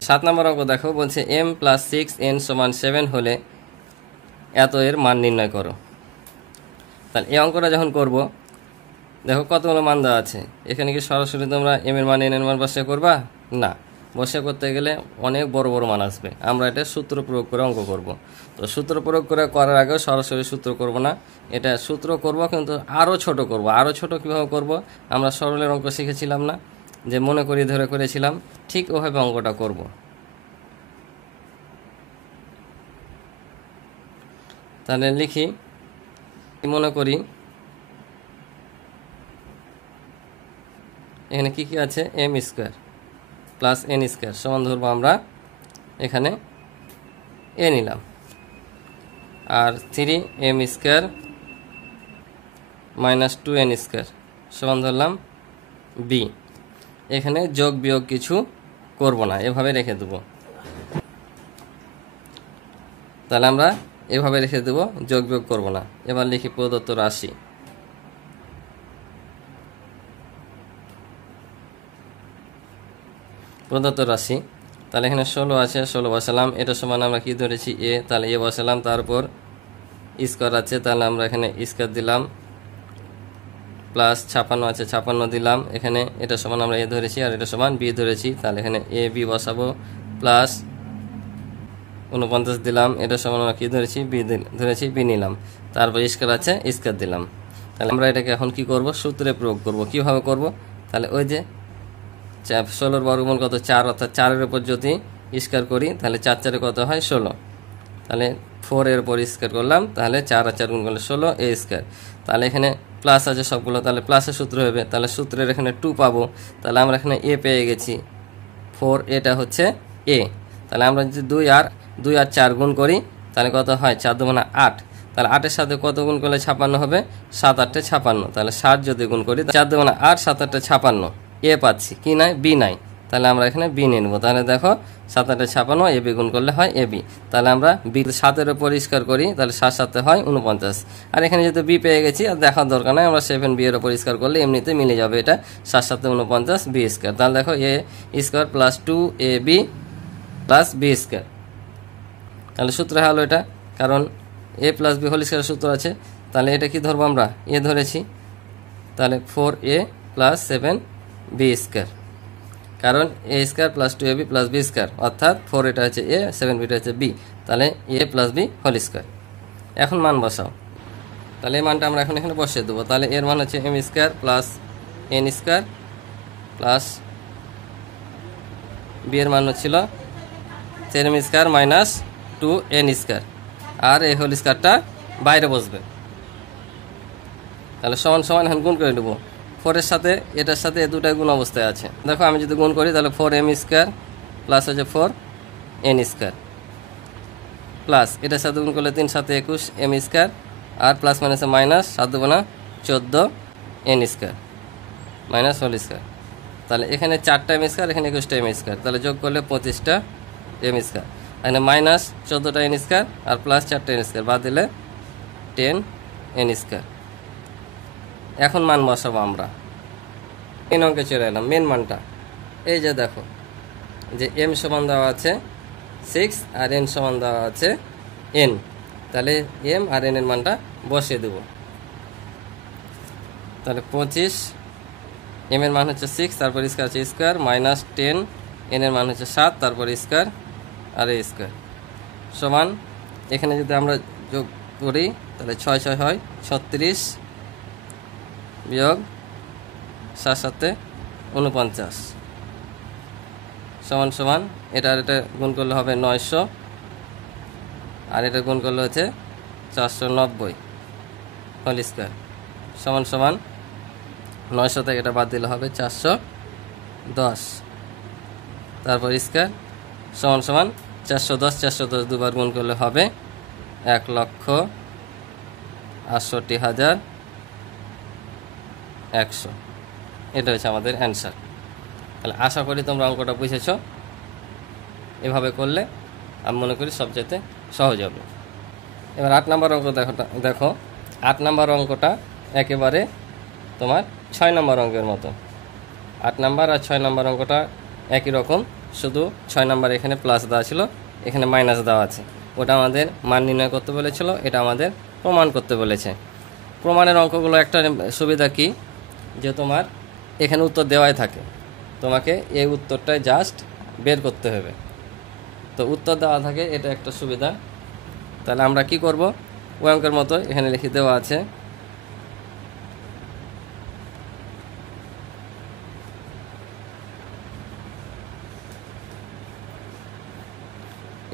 7 নম্বর অঙ্ক দেখো, বলছে m + 6n = 7 হলে এত এর মান নির্ণয় করো। তাহলে এই অঙ্কটা যখন করব, দেখো কতগুলো মান দেওয়া আছে। এখানে কি সরাসরি তোমরা m এর মান n এর মান বসিয়ে করবা? না, বসিয়ে করতে গেলে অনেক বড় বড় মান আসবে। আমরা এটা সূত্র প্রয়োগ করে অঙ্ক করব। তো সূত্র প্রয়োগ করে করার আগে সরাসরি সূত্র করব না, এটা সূত্র করব কিন্তু আরও ছোট করব। আরও ছোট কীভাবে করব? আমরা সরলের অঙ্ক শিখেছিলাম না, যে মনে করি ধরে করেছিলাম, ঠিক ওভাবে অঙ্কটা করব। তাহলে লিখি, মনে করি এখানে কি কি আছে, m² + n² সমান ধরবো আমরা এখানে a নিলাম, আর 3m² - 2n² সমান ধরলাম b। এখানে যোগ বিয়োগ কিছু করব না, এভাবে রেখে দেব। তাহলে আমরা এভাবে রেখে দেব, যোগ বিয়োগ করব না। এবার লিখি প্রদত্ত রাশি। প্রদত্ত রাশি, তাহলে এখানে 16 আছে, 16 বসালাম। এটা সমান আমরা কি ধরেছি, a, তাহলে a বসালাম। তারপর স্কোয়ার আছে, তাহলে আমরা এখানে স্কোয়ার দিলাম, প্লাস 56 আছে, 56 দিলাম। এখানে এটা সমান আমরা a ধরেছি, আর এটা সমান b ধরেছি, তাহলে এখানে a b বসাবো, প্লাস 49 দিলাম। এটা সমান আমরা কি ধরেছি, b ধরেছি, b নিলাম। তারপর স্কোয়ার আছে, স্কোয়ার দিলাম। তাহলে আমরা এটাকে এখন কি করব, সূত্রে প্রয়োগ করব। কিভাবে করব? তাহলে ওই যে 16 বর্গমূল কত, 4, অর্থাৎ 4-এর উপর যদি স্কোয়ার করি তাহলে 4 4 কত হয়, 16। তাহলে 4-এর উপর স্কোয়ার করলাম, তাহলে 4 আর 4 গুণ করলে 16 a²। তাহলে এখানে প্লাস আছে সবগুলো, তাহলে প্লাসের সূত্র হবে। তাহলে সূত্রের এখানে 2 পাবো, তাহলে আমরা এখানে a পেয়ে গেছি। 4 এটা হচ্ছে a। তাহলে আমরা যদি 2 আর 4 গুণ করি তাহলে কত হয়, 4 × 2 = 8। তাহলে 8-এর সাথে কত গুণ করলে 56 হবে, 7 8 56। তাহলে 60 যদি গুণ করি, 4 × 2 = 8, 7 8 56, এ পাচ্ছি কি নাই, বি নাই। তাহলে আমরা এখানে বি নিয়ে নেব। তাহলে দেখো 7 8 56, এ বি গুণ করলে হয় এ বি। তাহলে আমরা বি 7-এর উপর স্কোয়ার করি, তাহলে 7 7 হয় 49। আর এখানে যেহেতু বি পেয়ে গেছি, আর দেখার দরকার নাই, আমরা 7b এর উপর স্কোয়ার করলে এমনিতে মিলে যাবে। এটা 7 7 49 b²। তাহলে দেখো a² + 2ab + b²। তাহলে সূত্র হলো এটা, কারণ a + b হোল স্কোয়ার সূত্র আছে। তাহলে এটা কি ধরবো, আমরা এ ধরেছি। তাহলে 4a + 7b², কারণ a² + 2ab + b², অর্থাৎ 4 এটা হচ্ছে a, 7b এটা হচ্ছে b। তাহলে a + b হোল স্কোয়ার। এখন মান বসাও। তাহলে এই মানটা আমরা এখন এখানে বসিয়ে দেবো। তাহলে এর মান হচ্ছে m² + n² প্লাস b এর মান হচ্ছিল 4m² - 2n², আর এই হোল স্কোয়ারটা বাইরে বসবে। তাহলে সমান সমান এখন গুণ করে নেব। 4-এর সাথে এটার সাথে এ দুটাই গুণ অবস্থায় আছে। দেখো আমি যদি গুণ করি তাহলে 4m² প্লাস হচ্ছে 4n² প্লাস এটার সাথে গুণ করলে 3 7 21 m², আর প্লাস মাইনাসে minus, 7 2 14 n² minus whole square. তাহলে এখানে 4টা m², এখানে 21টা m², তাহলে যোগ করলে 25টা m²। এখানে মাইনাস 14টা n², আর প্লাস 4টা n², বাদ দিলে 10 n²। এখন মান বসাবো আমরা। মেন অঙ্কে চলে এলাম। মেন মানটা এই যে দেখো, যে m সমান দেওয়া আছে 6 আর n সমান দেওয়া আছে n। তাহলে m আর n এর মানটা বসিয়ে দেব। তাহলে 25, m এর মান হচ্ছে 6, তারপর স্কোয়ার আছে স্কোয়ার, মাইনাস 10, n এর মান হচ্ছে 7, তারপর স্কোয়ার আর a² সমান, এখানে যদি আমরা যোগ করি তাহলে 6 6 হয় 36, বিয়োগ 7 7 49 সমান সমান, এটা আর এটা গুণ করলে হবে 900, আর এটা গুণ করলে হচ্ছে 490 হোল স্কোয়ার সমান সমান 900 থেকে এটা বাদ দিলে হবে 410, তারপর স্কোয়ার সমান সমান 410, 410 দুবার গুণ করলে হবে 1,68,100। এটা হচ্ছে আমাদের অ্যান্সার। তাহলে আশা করি তোমরা অঙ্কটা বুঝেছ। এভাবে করলে আমি মনে করি সবচেয়ে সহজ হবে। এবার 8 নম্বর অঙ্ক দেখো 8 নম্বর অঙ্কটা একেবারে তোমার 6 নম্বর অঙ্কের মতো। 8 নম্বর আর 6 নম্বর অঙ্কটা একই রকম। শুধু 6 নাম্বার এখানে প্লাস দেওয়া ছিল, এখানে মাইনাস দেওয়া আছে। ওটা আমাদের মান নির্ণয় করতে বলেছিল, এটা আমাদের প্রমাণ করতে বলেছে। প্রমাণের অঙ্কগুলো একটা সুবিধা কি, যে তোমার এখানে উত্তর দেওয়াই থাকে, তোমাকে এই উত্তরটাই জাস্ট বের করতে হবে। তো উত্তর দেওয়া থাকে, এটা একটা সুবিধা। তাহলে আমরা কি করব, ওই অঙ্কের মতো এখানে লিখে দেওয়া আছে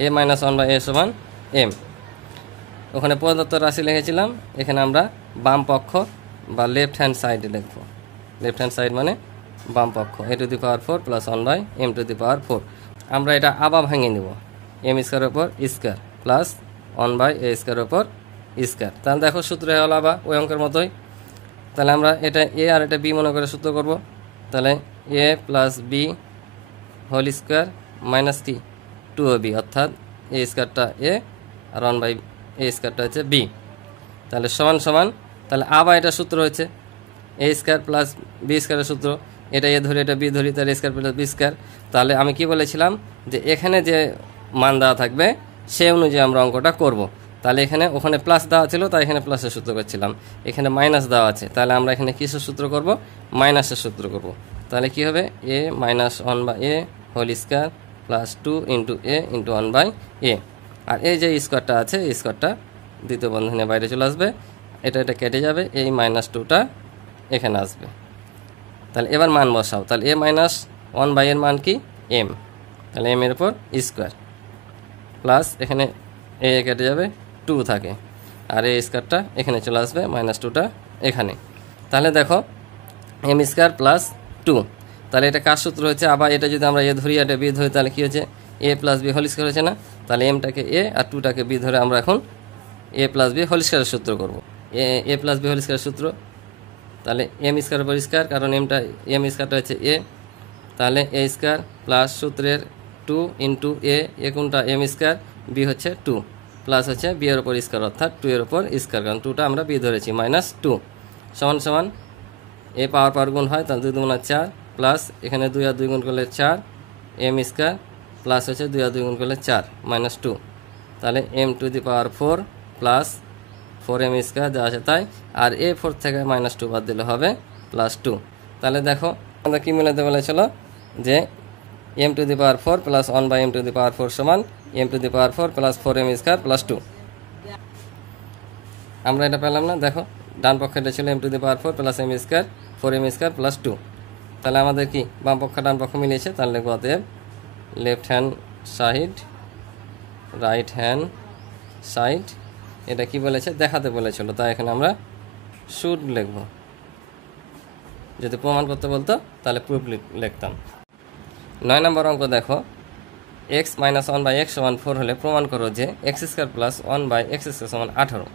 a - 1/a সমান m। ওখানে প্রদত্ত রাশি লিখেছিলাম, এখানে আমরা বাম পক্ষ বা লেফট হ্যান্ড সাইডে লিখব। লেফট হ্যান্ড সাইড মানে বাম পক্ষ, a⁴ প্লাস 1/m⁴। আমরা এটা আবার ভেঙে নেব, m স্কোয়ারের উপর স্কোয়ার প্লাস 1/a স্কোয়ারের উপর স্কোয়ার। তাহলে দেখো সূত্র হয়ে গেল আবার ওই অঙ্কের মতোই। তাহলে আমরা এটা a আর এটা b মনে করে সূত্র করব। তাহলে a plus b whole square minus কি 2ab, অর্থাৎ a স্কোয়ারটা a আর 1/a স্কোয়ারটা হচ্ছে b। তাহলে সমান সমান, তাহলে আবার এটা সূত্র হচ্ছে a স্কোয়ার প্লাস b স্কোয়ারের সূত্র, এটা a ধরি এটা b ধরি, তাহলে a square plus b square. তাহলে আমি কি বলেছিলাম, যে এখানে যে মান দেওয়া থাকবে সেই অনুযায়ী আমরা অঙ্কটা করব। তাহলে এখানে ওখানে প্লাস দেওয়া ছিল, তাই এখানে প্লাসের সূত্র করছিলাম। এখানে মাইনাস দেওয়া আছে, তাহলে আমরা এখানে কিসের সূত্র করব, মাইনাসের সূত্র করব। তাহলে কি হবে, a - 1/a whole square plus 2 × a × 1/a। আর এই যে স্কোয়ারটা আছে, এই স্কোয়ারটা দ্বিতীয় বন্ধনীর বাইরে চলে আসবে, এটা কেটে যাবে, এই -2টা এখানে আসবে। তাহলে এবার মান বসাও, তাহলে a - 1/a এর মান কি m, তাহলে m এর উপর স্কোয়ার প্লাস এখানে a কেটে যাবে 2 থাকে, আর এই স্কোয়ারটা এখানে চলে আসবে, -2টা এখানে। তাহলে দেখো m স্কোয়ার প্লাস 2, তাহলে এটা কার সূত্র হচ্ছে, আবার এটা যদি আমরা a ধরি এটা b ধরি, তাহলে কি হচ্ছে a plus b whole square হচ্ছে না। তাহলে mটাকে a আর 2টাকে b ধরে আমরা এখন a প্লাস b হোল স্কোয়ারের সূত্র করব। a প্লাস b হোল স্কোয়ারের সূত্র, তাহলে m স্কোয়ার উপর স্কোয়ার, কারণ m স্কোয়ারটা হচ্ছে a, তাহলে a স্কোয়ার প্লাস সূত্রের 2 × a কোনটা m স্কোয়ার, b হচ্ছে 2 প্লাস হচ্ছে b এর উপর স্কোয়ার, অর্থাৎ 2 এর উপর স্কোয়ার, কারণ 2টা আমরা b ধরেছি, -2 সমান সমান a পাওয়ার গুণ হয়, তাহলে 2 × 2 = 4 প্লাস এখানে 2 আর 2 গুণ করলে 4 m স্কোয়ার প্লাস হচ্ছে 2 আর 2 গুণ করলে 4 -2, তাহলে m⁴ প্লাস 4m স্কোয়ার যা আছে তাই, আর a4 থেকে -2 বাদ দিলে হবে +2। তাহলে দেখো আমরা কি মিলাতে বলেছিল, যে m⁴ প্লাস 1/m⁴ সমান m⁴ plus 4m square plus 2। আমরা এটা পেলাম না, দেখো ডান পক্ষে এটা ছিল m⁴ plus m square 4m square plus 2। তাহলে আমাদের কি বাম পক্ষ ডান পক্ষ মিলিয়েছে, তাহলে লিখব অতএব left hand side right hand side, এটা কি বলেছে দেখাতে বলেছিল, তাই এখানে আমরা শুড লিখব। যদি প্রমাণ করতে বলতো তাহলে প্রুফ লিখতাম। 9 নম্বর অঙ্ক দেখো, x - 1/x = 4 হলে প্রমাণ করো যে x² প্লাস 1/x² সমান 18।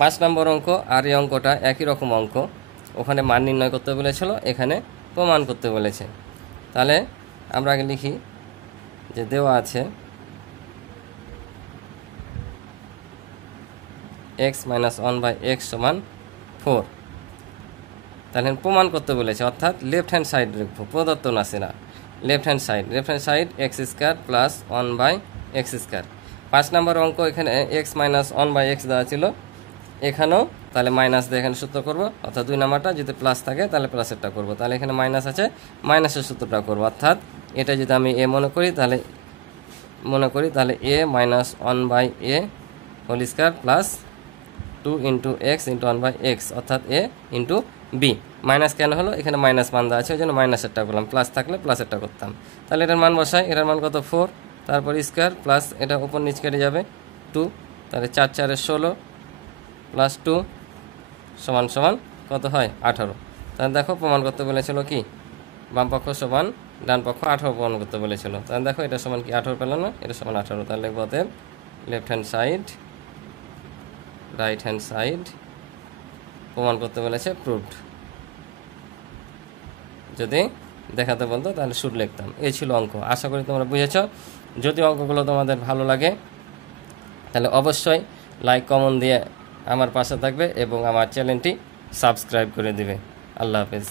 5 নম্বর অঙ্ক, আর এই অঙ্কটা একই রকম অঙ্ক, ওখানে মান নির্ণয় করতে বলেছিল, এখানে প্রমাণ করতে বলেছে। তাহলে আমরা আগে লিখি যে দেওয়া আছে x - 1/x = 4, তাহলে প্রমাণ করতে বলেছে, অর্থাৎ লেফট হ্যান্ড সাইড লিখবো, প্রদত্ত না সেরা, left hand side x² plus 1/x²। 5 নম্বর অঙ্ক, এখানে x - 1/x দেওয়া ছিল, এখানেও তাহলে মাইনাস দিয়ে এখানে সূত্র করবো, অর্থাৎ 2 নাম্বারটা যদি প্লাস থাকে তাহলে প্লাসেরটা করবো, তাহলে এখানে মাইনাস আছে, মাইনাসের সূত্রটা করবো, অর্থাৎ এটা যদি আমি a মনে করি তাহলে a - 1/a whole square plus 2 × x × 1/x, অর্থাৎ a × b। মাইনাস কেন হলো, এখানে মাইনাস মান দেওয়া আছে, ওই জন্য মাইনাসেরটা করলাম, প্লাস থাকলে প্লাসেরটা করতাম। তাহলে এটার মান বসাই, এটার মান কত 4, তারপর স্কোয়ার প্লাস এটা উপর নিচ কেটে যাবে 2, তাহলে 4 × 4 = 16 প্লাস 2 সমান সমান কত হয় 18। তাহলে দেখো প্রমাণ করতে বলেছিল কি বাম পক্ষ সমান ডান পক্ষ 18 প্রমাণ করতে বলেছিল। তাহলে দেখো এটা সমান কি 18 পেলাম না, এটা সমান 18। তাহলে লিখব অতএব left hand side right hand side, প্রমাণ করতে বলেছে প্রুভড। যদি দেখাতে বলতো তাহলে শুড লিখতাম। এই ছিল অঙ্ক, আশা করি তোমরা বুঝেছ। যদি অঙ্কগুলো তোমাদের ভালো লাগে তাহলে অবশ্যই লাইক কমেন্ট দিয়ে আমার পাশে থাকবে এবং আমার চ্যানেলটি সাবস্ক্রাইব করে দিবে। আল্লাহ হাফেজ।